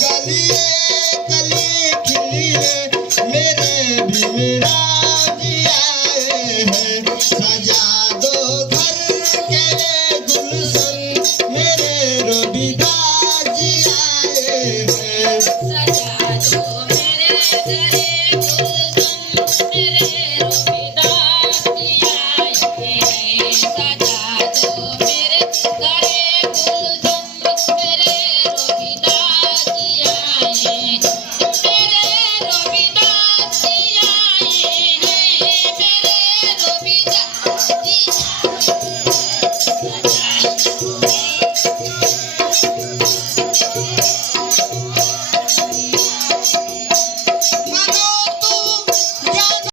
गलिए कली खिलिए मेरे भी मेरा जियाए हैं सजा दो घर के गुलशन मेरे रविदास जी आए हैं सजा दो मेरे घर